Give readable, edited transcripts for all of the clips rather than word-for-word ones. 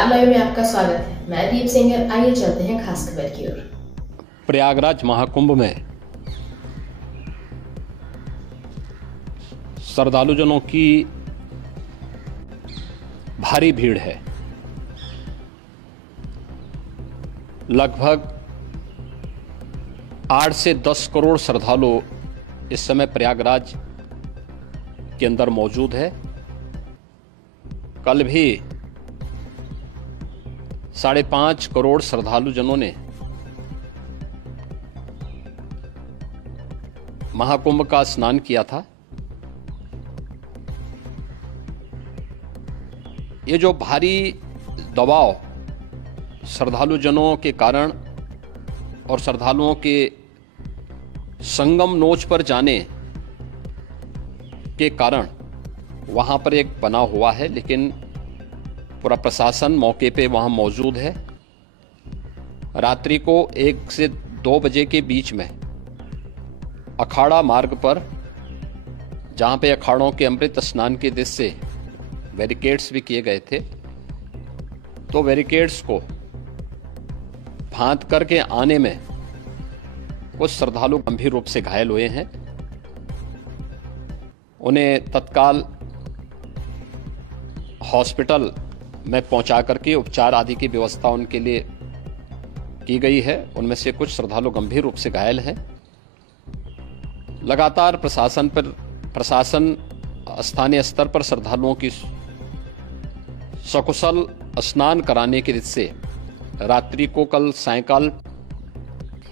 प्रहार लाइव में आपका स्वागत है। मैं दीप सिंगर। आइए चलते हैं खास खबर की ओर। प्रयागराज महाकुंभ में श्रद्धालुजनों की भारी भीड़ है। लगभग 8 से 10 करोड़ श्रद्धालु इस समय प्रयागराज के अंदर मौजूद है। कल भी 5.5 करोड़ श्रद्धालुजनों ने महाकुंभ का स्नान किया था। ये जो भारी दबाव श्रद्धालुजनों के कारण और श्रद्धालुओं के संगम नोच पर जाने के कारण वहां पर एक बना हुआ है, लेकिन पूरा प्रशासन मौके पे वहां मौजूद है। रात्रि को 1 से 2 बजे के बीच में अखाड़ा मार्ग पर, जहां पे अखाड़ों के अमृत स्नान के दृश्य से बैरिकेड्स भी किए गए थे, तो बैरिकेड्स को फांद करके आने में कुछ श्रद्धालु गंभीर रूप से घायल हुए हैं। उन्हें तत्काल हॉस्पिटल में पहुंचा करके उपचार आदि की व्यवस्था उनके लिए की गई है। उनमें से कुछ श्रद्धालु गंभीर रूप से घायल हैं। लगातार प्रशासन स्थानीय स्तर पर श्रद्धालुओं की सकुशल स्नान कराने के दृष्टि से रात्रि को कल सायंकाल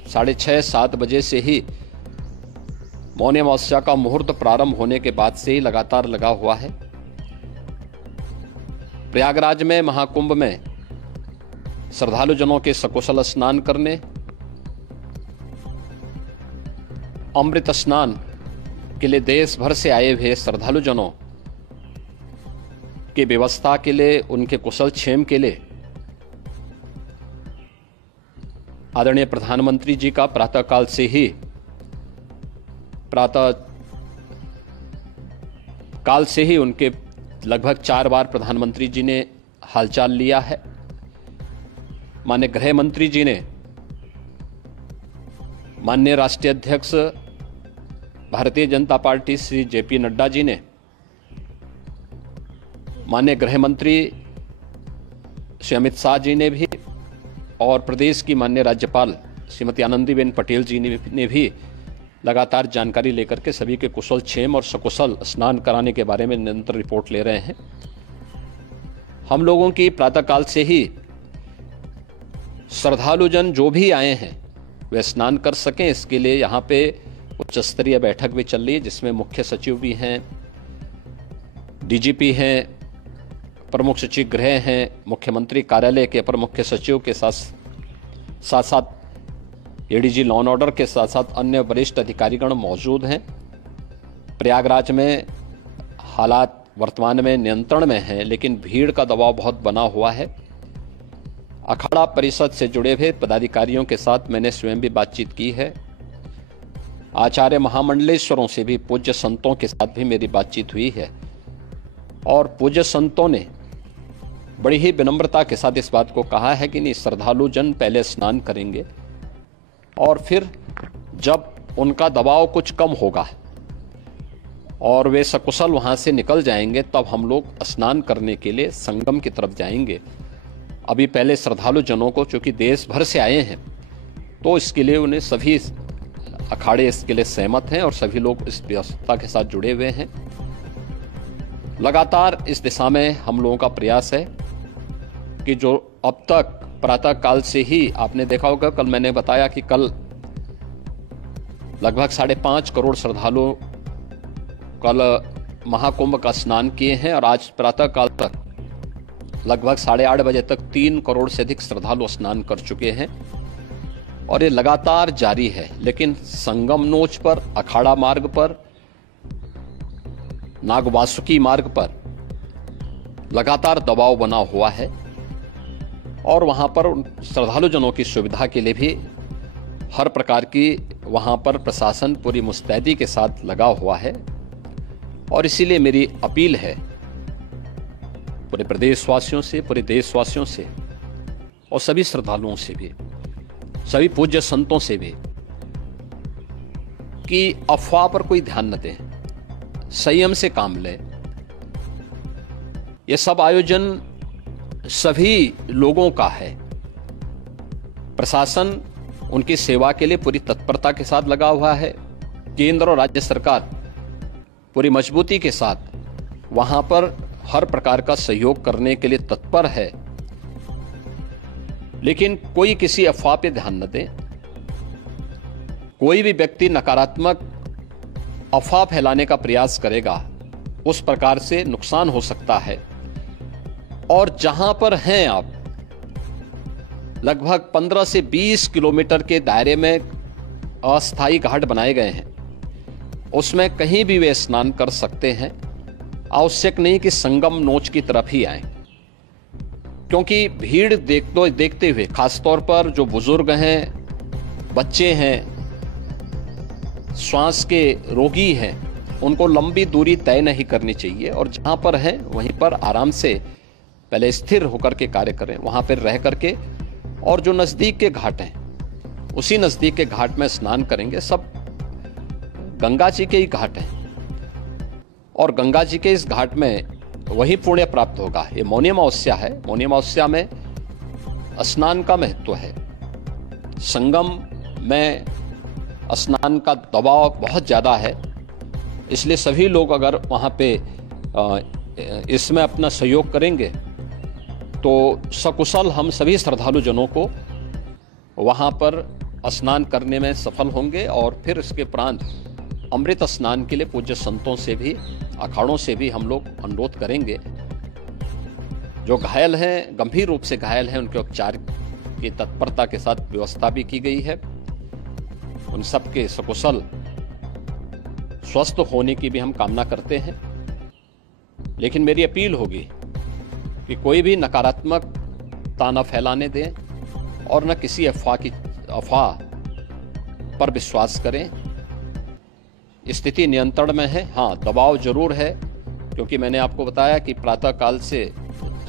6:30-7 बजे से ही मौनी अमावस्या का मुहूर्त प्रारंभ होने के बाद से ही लगातार लगा हुआ है। प्रयागराज में महाकुंभ में श्रद्धालुजनों के सकुशल स्नान करने, अमृत स्नान के लिए देश भर से आए हुए श्रद्धालुजनों की व्यवस्था के लिए, उनके कुशल क्षेम के लिए आदरणीय प्रधानमंत्री जी का प्रातःकाल से ही उनके लगभग 4 बार प्रधानमंत्री जी ने हालचाल लिया है। माननीय गृह मंत्री जी ने, माननीय राष्ट्रीय अध्यक्ष भारतीय जनता पार्टी श्री जेपी नड्डा जी ने, माननीय गृह मंत्री श्री अमित शाह जी ने भी, और प्रदेश की माननीय राज्यपाल श्रीमती आनंदीबेन पटेल जी ने भी लगातार जानकारी लेकर के सभी के कुशल क्षेम और सकुशल स्नान कराने के बारे में निरंतर रिपोर्ट ले रहे हैं। हम लोगों की प्रातःकाल से ही श्रद्धालुजन जो भी आए हैं वे स्नान कर सकें, इसके लिए यहाँ पे उच्च स्तरीय बैठक भी चल रही है, जिसमें मुख्य सचिव भी हैं, डीजीपी हैं, प्रमुख सचिव गृह हैं, मुख्यमंत्री कार्यालय के अपर मुख्य सचिव के साथ एडीजी लॉ एंड ऑर्डर के साथ साथ अन्य वरिष्ठ अधिकारीगण मौजूद हैं। प्रयागराज में हालात वर्तमान में नियंत्रण में हैं, लेकिन भीड़ का दबाव बहुत बना हुआ है। अखाड़ा परिषद से जुड़े हुए पदाधिकारियों के साथ मैंने स्वयं भी बातचीत की है। आचार्य महामंडलेश्वरों से भी, पूज्य संतों के साथ भी मेरी बातचीत हुई है, और पूज्य संतों ने बड़ी ही विनम्रता के साथ इस बात को कहा है कि नहीं, श्रद्धालु जन पहले स्नान करेंगे और फिर जब उनका दबाव कुछ कम होगा और वे सकुशल वहां से निकल जाएंगे, तब हम लोग स्नान करने के लिए संगम की तरफ जाएंगे। अभी पहले श्रद्धालु जनों को, चूंकि देश भर से आए हैं, तो इसके लिए उन्हें सभी अखाड़े इसके लिए सहमत हैं और सभी लोग इस व्यवस्था के साथ जुड़े हुए हैं। लगातार इस दिशा में हम लोगों का प्रयास है कि जो अब तक प्रातःकाल से ही आपने देखा होगा, कल मैंने बताया कि कल लगभग 5.5 करोड़ श्रद्धालु कल महाकुंभ का स्नान किए हैं, और आज प्रातःकाल तक लगभग 8:30 बजे तक 3 करोड़ से अधिक श्रद्धालु स्नान कर चुके हैं, और ये लगातार जारी है। लेकिन संगम नोच पर, अखाड़ा मार्ग पर, नागवासुकी मार्ग पर लगातार दबाव बना हुआ है, और वहां पर श्रद्धालु जनों की सुविधा के लिए भी हर प्रकार की वहां पर प्रशासन पूरी मुस्तैदी के साथ लगा हुआ है। और इसीलिए मेरी अपील है पूरे प्रदेशवासियों से, पूरे देशवासियों से और सभी श्रद्धालुओं से भी, सभी पूज्य संतों से भी कि अफवाह पर कोई ध्यान न दें, संयम से काम लें। यह सब आयोजन सभी लोगों का है। प्रशासन उनकी सेवा के लिए पूरी तत्परता के साथ लगा हुआ है। केंद्र और राज्य सरकार पूरी मजबूती के साथ वहां पर हर प्रकार का सहयोग करने के लिए तत्पर है। लेकिन कोई किसी अफवाह पे ध्यान न दे। कोई भी व्यक्ति नकारात्मक अफवाह फैलाने का प्रयास करेगा, उस प्रकार से नुकसान हो सकता है। और जहां पर हैं आप, लगभग 15 से 20 किलोमीटर के दायरे में अस्थायी घाट बनाए गए हैं, उसमें कहीं भी वे स्नान कर सकते हैं। आवश्यक नहीं कि संगम नोच की तरफ ही आए, क्योंकि भीड़ देखते हुए, खासतौर पर जो बुजुर्ग हैं, बच्चे हैं, श्वास के रोगी हैं, उनको लंबी दूरी तय नहीं करनी चाहिए। और जहां पर हैं वहीं पर आराम से पहले स्थिर होकर के कार्य करें, वहां पर रह करके। और जो नजदीक के घाट हैं, उसी नजदीक के घाट में स्नान करेंगे। सब गंगा जी के ही घाट हैं और गंगा जी के इस घाट में वही पुण्य प्राप्त होगा। ये मौनी अमावस्या है। मौनी अमावस्या में स्नान का महत्व है। संगम में स्नान का दबाव बहुत ज़्यादा है, इसलिए सभी लोग अगर वहाँ पे इसमें अपना सहयोग करेंगे तो सकुशल हम सभी श्रद्धालु जनों को वहाँ पर स्नान करने में सफल होंगे। और फिर इसके उपरांत अमृत स्नान के लिए पूज्य संतों से भी, अखाड़ों से भी हम लोग अनुरोध करेंगे। जो घायल हैं, गंभीर रूप से घायल हैं, उनके उपचार की तत्परता के साथ व्यवस्था भी की गई है। उन सब के सकुशल स्वस्थ होने की भी हम कामना करते हैं। लेकिन मेरी अपील होगी कि कोई भी नकारात्मकता न फैलाने दें और न किसी अफवाह पर विश्वास करें। स्थिति नियंत्रण में है। हाँ, दबाव जरूर है, क्योंकि मैंने आपको बताया कि प्रातः काल से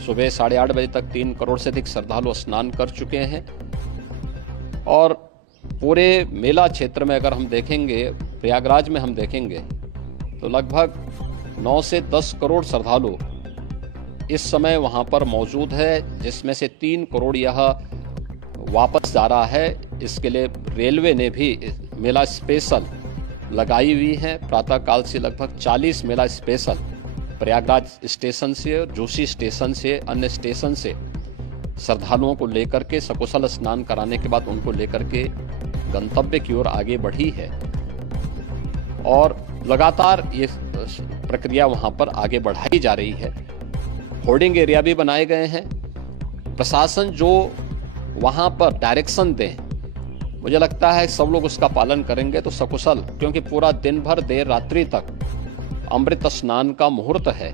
सुबह 8:30 बजे तक 3 करोड़ से अधिक श्रद्धालु स्नान कर चुके हैं। और पूरे मेला क्षेत्र में अगर हम देखेंगे, प्रयागराज में हम देखेंगे तो लगभग 9 से 10 करोड़ श्रद्धालु इस समय वहां पर मौजूद है, जिसमें से 3 करोड़ यह वापस जा रहा है। इसके लिए रेलवे ने भी मेला स्पेशल लगाई हुई है। प्रातः काल से लगभग 40 मेला स्पेशल प्रयागराज स्टेशन से, जोशी स्टेशन से, अन्य स्टेशन से श्रद्धालुओं को लेकर के सकुशल स्नान कराने के बाद उनको लेकर के गंतव्य की ओर आगे बढ़ी है। और लगातार ये प्रक्रिया वहां पर आगे बढ़ाई जा रही है। होर्डिंग एरिया भी बनाए गए हैं। प्रशासन जो वहां पर डायरेक्शन दें, मुझे लगता है सब लोग उसका पालन करेंगे तो सकुशल, क्योंकि पूरा दिन भर देर रात्रि तक अमृत स्नान का मुहूर्त है।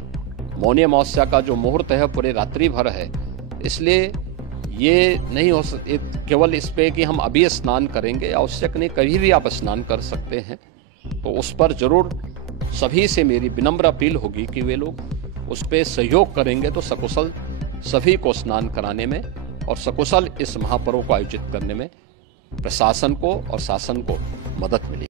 मौनी अमावस्या का जो मुहूर्त है पूरे रात्रि भर है। इसलिए ये नहीं हो केवल इस पे कि हम अभी स्नान करेंगे, आवश्यक नहीं, कभी भी आप स्नान कर सकते हैं। तो उस पर जरूर सभी से मेरी विनम्र अपील होगी कि वे लोग उस पे सहयोग करेंगे तो सकुशल सभी को स्नान कराने में और सकुशल इस महापर्व को आयोजित करने में प्रशासन को और शासन को मदद मिलेगी।